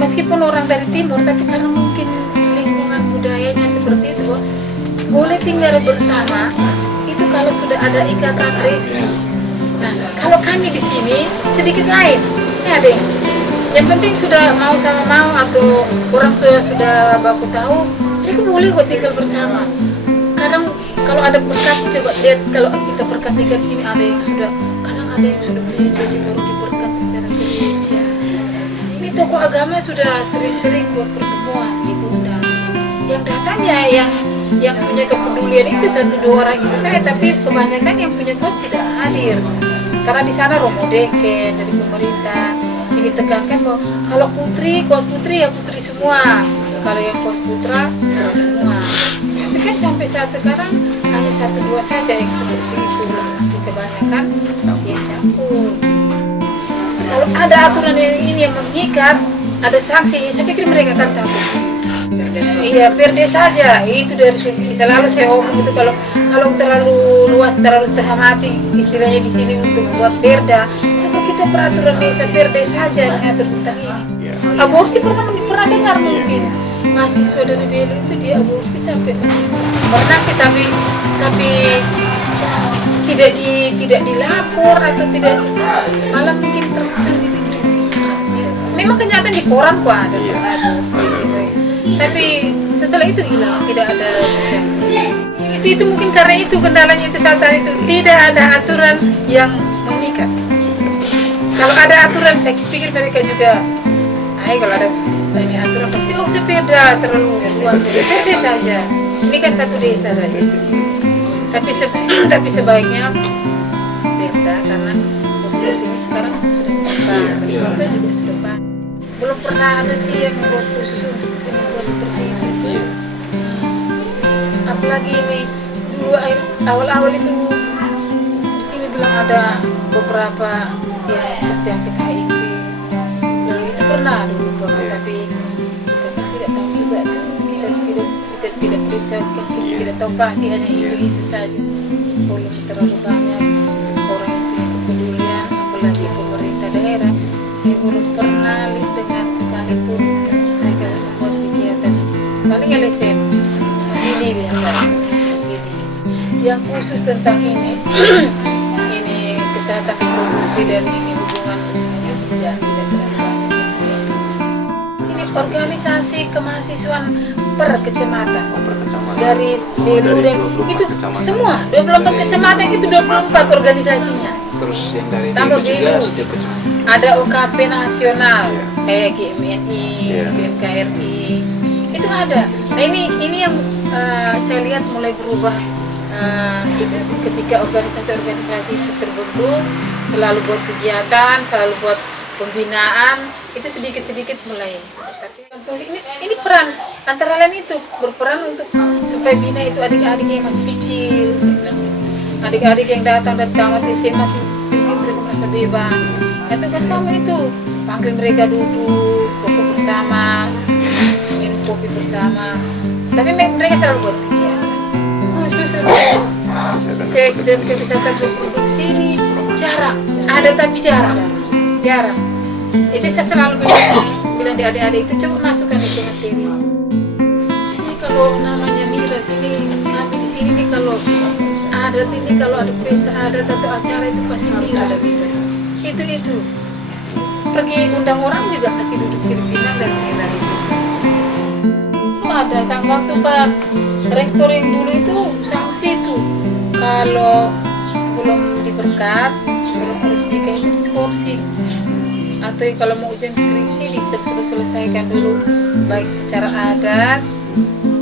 meskipun orang dari timur, tapi karena mungkin lingkungan budayanya seperti itu, boleh tinggal bersama itu kalau sudah ada ikatan resmi. Nah, kalau kami di sini sedikit lain. Ya deh. Yang penting sudah mau sama mau atau orang tua sudah baku tahu, mereka boleh kok tinggal bersama. Kadang kalau ada berkat, coba lihat kalau kita berkat nikah di sini ada yang sudah, kadang ada yang sudah punya cucu baru diberkat secara gereja. Ini tokoh agama sudah sering-sering buat pertemuan diundang. Yang datanya yang punya kepedulian itu 1-2 orang itu saya, tapi kebanyakan yang punya kos tidak hadir karena di sana romo deken dari pemerintah ini tekankan bahwa kalau putri kos putri ya putri semua, kalau yang kos putra semua. Tapi kan sampai saat sekarang hanya 1-2 saja yang seperti itu, masih kebanyakan yang campur. Kalau ada aturan yang ini yang mengikat, ada sanksi, saya pikir mereka akan takut. Iya, perde saja. Itu dari selalu saya omong itu, kalau terlalu luas, terlalu setengah mati istilahnya di sini untuk buat perda. Coba kita peraturan desa perde saja mengatur tentang ini. Aborsi pernah dengar mungkin mahasiswa dari Beli itu dia aborsi sampai pernah sih, tapi tidak dilapor atau tidak, malah mungkin terkesan di memang kenyataan di koran kok ada. Tapi setelah itu hilang, tidak ada jejak. Itu mungkin karena itu kendalanya itu saat itu tidak ada aturan yang mengikat. Kalau ada aturan, saya pikir mereka juga, kalau ada ini aturan pasti sepeda terlalu luas, sepeda saja. Ini kan satu desa saja. Tapi sebaiknya beda karena posisi ini sekarang sudah berubah, juga sudah berubah. Belum pernah ada sih yang membuat khusus untuk membuat seperti itu. Apalagi ini dulu awal-awal itu di sini bilang ada beberapa yang terjangkit HIV. Lalu itu pernah dulu, tapi kita kan tidak tahu juga tuh. Kita tidak periksa, kita tidak tahu pasti, hanya isu-isu saja. Belum terlalu banyak orang yang punya kepedulian, apalagi pemerintah daerah. Saya belum pernah dengar sekalipun mereka membuat kegiatan paling LSM ini biasa ini yang khusus tentang ini kesehatan reproduksi dan ini hubungan tidak terlalu banyak. Sini organisasi kemahasiswaan per kecamatan dari Belu dan itu semua 24 kecamatan itu 24 organisasinya. Terus yang dari tambah juga Belu ada OKP nasional kayak GMNI, BMKRI itu ada. Nah ini yang saya lihat mulai berubah. Itu ketika organisasi-organisasi itu terbentuk, selalu buat kegiatan, selalu buat pembinaan, itu sedikit-sedikit mulai. Tapi ini peran antara lain itu berperan untuk supaya bina itu adik-adik yang masih kecil, adik-adik yang datang dari tamat SMA itu mereka merasa bebas. Nah, tugas kamu itu panggil mereka duduk, foto bersama, minum kopi bersama. Tapi mereka selalu buat kegiatan khusus untuk seks dan kesehatan reproduksi ini jarang ada, tapi jarang. Itu saya selalu bilang di adik-adik itu coba masukkan itu materi. Ini kalau namanya miras ini, kami di sini nih kalau adat ini, kalau ada pesta adat atau acara itu pasti harus ada miras. Itu pergi undang orang juga kasih duduk sini pinang dan miras. Ada sang waktu Pak Rektor yang dulu itu sanksi itu kalau belum diberkat belum harus nikah itu diskorsi, atau kalau mau ujian skripsi disuruh selesaikan dulu, baik secara adat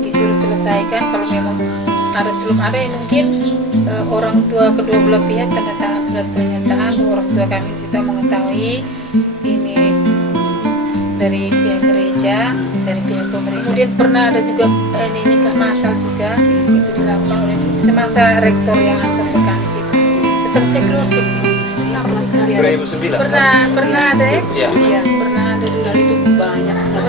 disuruh selesaikan. Kalau memang adat belum ada, yang mungkin orang tua kedua belah pihak tanda tangan surat pernyataan orang tua kami kita mengetahui ini dari pihak gereja, dari pihak pemerintah. Kemudian pernah ada juga ini nikah masal juga, itu dilakukan oleh semasa rektor yang antar ke kami situ. Setelah saya keluar sih lama sekali. 2009. Pernah ada ya? Iya. Pernah ada dulu. Dari itu banyak sekali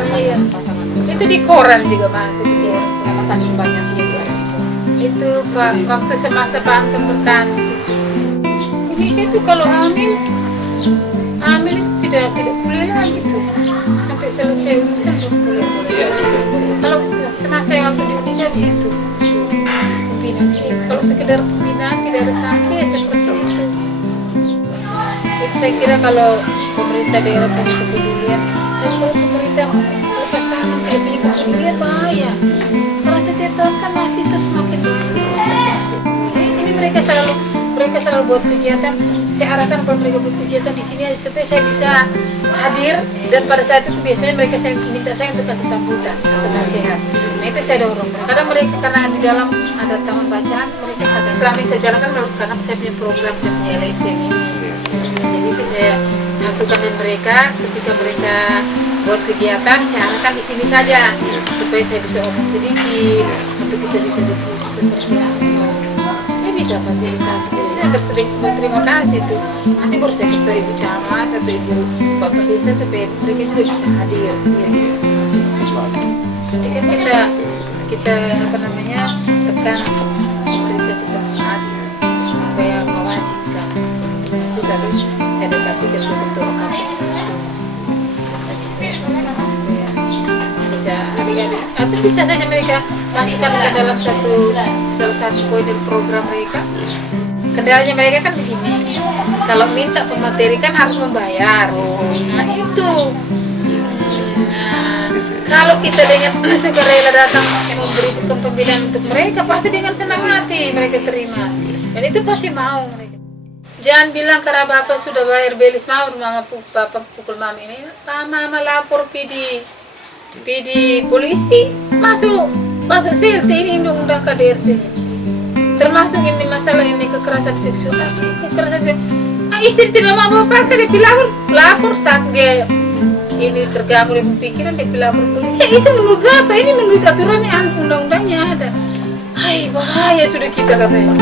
pasangan. Itu di koran juga masih di koran. Karena saking banyaknya itu ada di koran. Itu Pak waktu semasa Pak Anton berkanis itu. Ini itu kalau hamil itu tidak kuliah lagi tuh sampai selesai urusan baru kuliah. Kalau semasa yang waktu di Indonesia begitu pembinaan ini, kalau sekedar pembinaan tidak ada sanksi ya seperti itu. Jadi saya kira kalau pemerintah daerah punya kepedulian, dan kalau pemerintah lepas tangan tidak punya kepedulian bahaya, karena setiap tahun kan mahasiswa semakin banyak. Ini mereka selalu buat kegiatan. Saya arahkan kalau mereka buat kegiatan di sini supaya saya bisa hadir, dan pada saat itu biasanya mereka minta saya untuk kasih sambutan atau nasihat. Nah itu saya dorong. Kadang mereka karena di dalam ada taman bacaan, mereka ada selama ini saya jalankan karena saya punya program, saya punya LSM ini. Jadi itu saya satukan dengan mereka. Ketika mereka buat kegiatan, saya arahkan di sini saja supaya saya bisa omong sedikit, untuk kita bisa diskusi seperti apa. Saya bisa fasilitasi. Jadi saya berterima kasih tuh. Nanti baru saya kasih ibu camat atau ibu bapak desa supaya mereka juga bisa hadir. Nanti kan kita tekan pemerintah setempat supaya mewajibkan. Itu baru saya dekati ketua-ketua OKP bisa adik-adik, atau bisa saja mereka masukkan ke dalam salah satu poin dari program mereka. Kendalanya mereka kan begini, kalau minta pemateri kan harus membayar. Nah itu, kalau kita dengan sukarela datang memberikan pembinaan untuk mereka, pasti dengan senang hati mereka terima, dan itu pasti mau mereka. Jangan bilang karena bapak sudah bayar belis mau mama bapak pukul mama ini, mama lapor PD polisi, masuk CLT ini, undang-undang KDRT, termasuk ini masalah ini kekerasan seksual. Istri tidak mau apa-apa, saya lapor saat dia ini terganggu di pikiran, dia lapor polisi. Ya, itu menurut apa? Ini menurut aturannya, undang-undangnya ada. Hai bahaya sudah kita katanya.